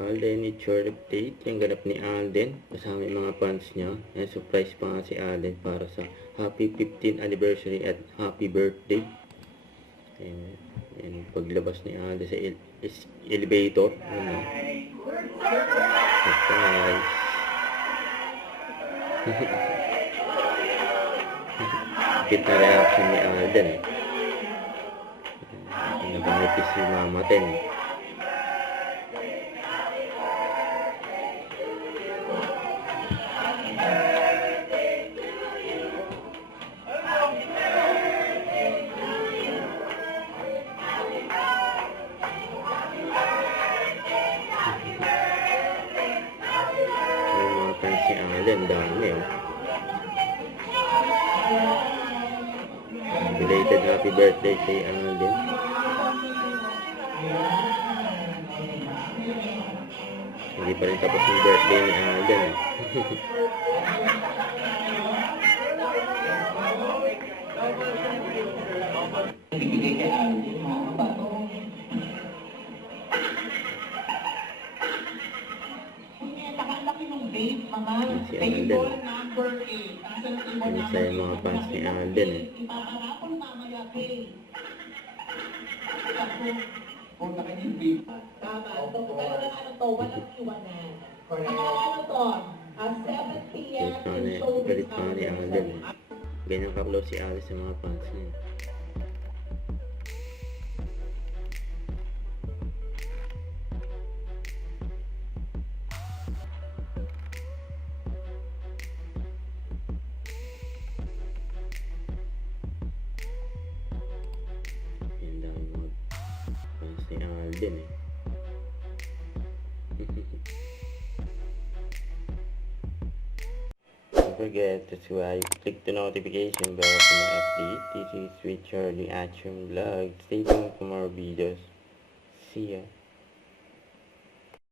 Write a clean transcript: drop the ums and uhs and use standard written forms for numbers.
Alden, it's your update. Yung ganap ni Alden. Kasama yung mga fans niya. And surprise pa nga si Alden para sa happy 15th anniversary at happy birthday. And paglabas ni Alden sa elevator. Ano? Surprise. Kita reaction ni Alden. Nag-notice si Mama Ten. Si Alden, dami oh. Belated happy birthday kay Alden. Hindi pa rin tapos yung birthday ni Alden. Si Alden. Ano sa mga fans ni Alden eh. Galit pa ni Alden eh. Ganyan ka-close si Alice sa mga fans niya. Si Alden eh. Don't forget to subscribe, click the notification bell for my update. This is with Charlie Action Vlog. Stay tuned for more videos. See ya.